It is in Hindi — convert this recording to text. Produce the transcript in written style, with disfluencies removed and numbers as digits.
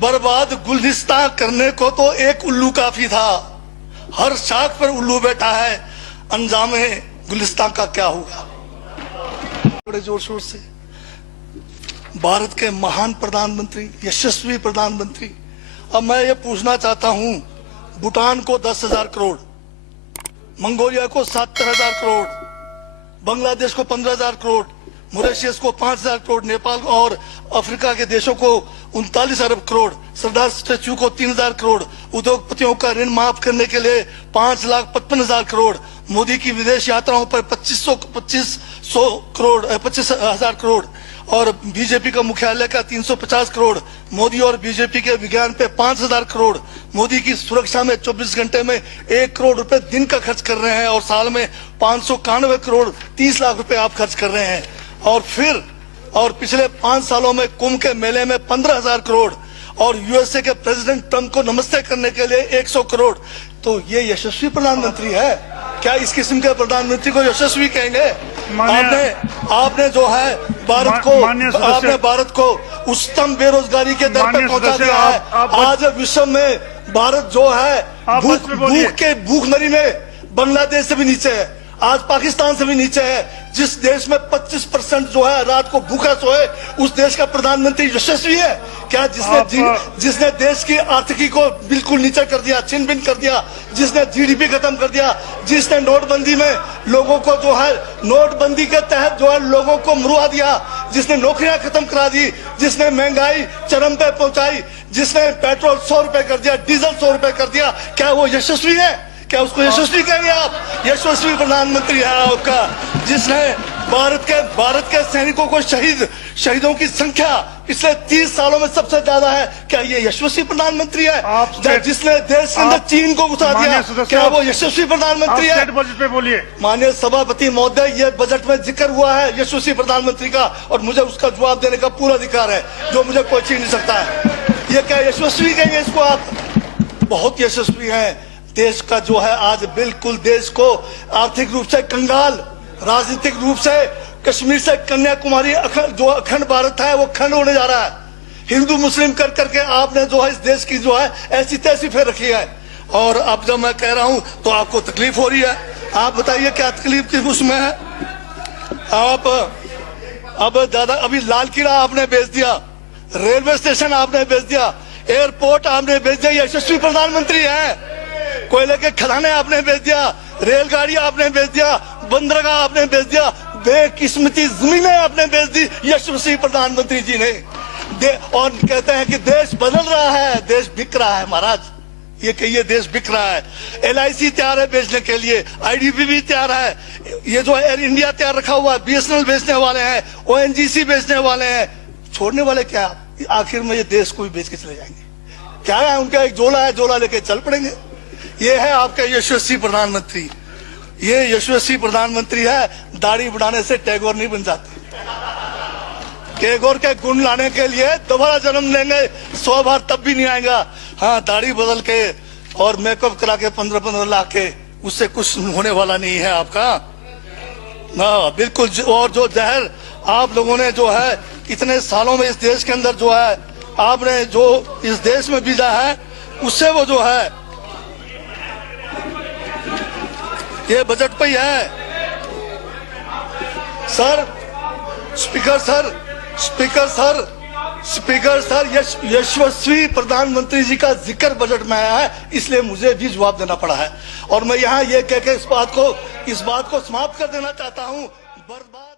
बर्बाद गुलदस्ता करने को तो एक उल्लू काफी था, हर शाख पर उल्लू बैठा है, अंजामे गुलिस्तां का क्या होगा। बड़े जोर शोर से भारत के महान प्रधानमंत्री, यशस्वी प्रधानमंत्री, अब मैं ये पूछना चाहता हूं, भूटान को 10,000 करोड़, मंगोलिया को 70,000 करोड़, बांग्लादेश को 15,000 करोड़, मॉरिशस को 5,000 करोड़, नेपाल और अफ्रीका के देशों को 39 अरब करोड़, सरदार स्टैच्यू को 3,000 करोड़, उद्योगपतियों का ऋण माफ करने के लिए 5,55,000 करोड़, मोदी की विदेश यात्राओं पर 25,000 करोड़ और बीजेपी का मुख्यालय का 350 करोड़, मोदी और बीजेपी के विज्ञान पे 5,000 करोड़, मोदी की सुरक्षा में 24 घंटे में 1 करोड़ रुपए दिन का खर्च कर रहे हैं और साल में 591 करोड़ 30 लाख रुपए आप खर्च कर रहे हैं। और पिछले 5 सालों में कुंभ के मेले में 15,000 करोड़ और यूएसए के प्रेसिडेंट ट्रंप को नमस्ते करने के लिए 100 करोड़। तो ये यशस्वी प्रधानमंत्री है क्या? इस किस्म के प्रधानमंत्री को यशस्वी कहेंगे? आपने जो है भारत को उच्चतम बेरोजगारी के दर पर पहुंचा दिया है। आज विश्व में भारत जो है भूखमरी में बांग्लादेश से भी नीचे है, आज पाकिस्तान से भी नीचे है। जिस देश में 25% जो है रात को भूखा सोए, उस देश का प्रधानमंत्री यशस्वी है क्या? जिसने देश की आर्थिकी को बिल्कुल नीचे कर दिया, छिन भिन कर दिया, जिसने जीडीपी खत्म कर दिया, जिसने नोटबंदी में लोगों को जो है नोटबंदी के तहत जो है लोगों को मरवा दिया, जिसने नौकरियां खत्म करा दी, जिसने महंगाई चरम पे पहुंचाई, जिसने पेट्रोल 100 रुपए कर दिया, डीजल 100 रुपए कर दिया, क्या वो यशस्वी है? क्या उसको यशस्वी कहेंगे आप? यशस्वी प्रधानमंत्री है आपका, जिसने भारत के सैनिकों को शहीदों की संख्या पिछले 30 सालों में सबसे ज्यादा है। क्या ये यशस्वी प्रधानमंत्री है? जिसने देश के अंदर चीन को घुसा दिया, क्या वो यशस्वी प्रधानमंत्री है? बजट पे बोलिए। माननीय सभापति महोदय, ये बजट में जिक्र हुआ है यशस्वी प्रधानमंत्री का और मुझे उसका जवाब देने का पूरा अधिकार है, जो मुझे कोई छीन नहीं सकता है। ये क्या यशस्वी कहेंगे इसको आप? बहुत यशस्वी है। देश का जो है आज बिल्कुल देश को आर्थिक रूप से कंगाल, राजनीतिक रूप से कश्मीर से कन्याकुमारी जो अखंड भारत है वो खंड होने जा रहा है। हिंदू मुस्लिम कर करके आपने जो है इस देश की जो है ऐसी तैसी फेर रखी है। और अब जब मैं कह रहा हूं तो आपको तकलीफ हो रही है। आप बताइए क्या तकलीफ की उसमें है? आप अब ज्यादा अभी लाल किला आपने बेच दिया, रेलवे स्टेशन आपने बेच दिया, एयरपोर्ट आपने बेच दिया, यशस्वी प्रधानमंत्री है। कोयले के खदाने आपने बेच दिया, रेलगाड़ी आपने बेच दिया, बंदरगाह आपने बेच दिया, बेकिस्मती जमीनें आपने बेच दी यशस्वी प्रधानमंत्री जी ने। और कहते हैं कि देश बदल रहा है, देश बिक रहा है। महाराज, ये कहिए देश बिक रहा है। LIC तैयार है बेचने के लिए, IDB भी तैयार है, ये जो एयर इंडिया तैयार रखा हुआ है, BSNL बेचने वाले हैं, ONGC बेचने वाले हैं। छोड़ने वाले क्या? आखिर में ये देश को भी बेच के चले जाएंगे। क्या है उनका? एक झोला है, झोला लेके चल पड़ेंगे। ये है आपका यशस्वी प्रधानमंत्री। ये यशस्वी प्रधानमंत्री है। दाढ़ी बढ़ाने से टैगोर नहीं बन जाते। टैगोर के गुण लाने के लिए दोबारा जन्म लेंगे 100 बार, तब भी नहीं आएगा। हाँ, दाढ़ी बदल के और मेकअप करा के 15-15 लाख के, उससे कुछ होने वाला नहीं है आपका। हाँ बिल्कुल। और जो जहर आप लोगों ने जो है इतने सालों में इस देश के अंदर जो है आपने जो इस देश में बीजा है, उससे वो जो है ये बजट पे ही है। सर, स्पीकर सर, यशस्वी प्रधानमंत्री जी का जिक्र बजट में आया है, इसलिए मुझे भी जवाब देना पड़ा है। और मैं यहाँ ये कह के इस बात को समाप्त कर देना चाहता हूँ। बर्बाद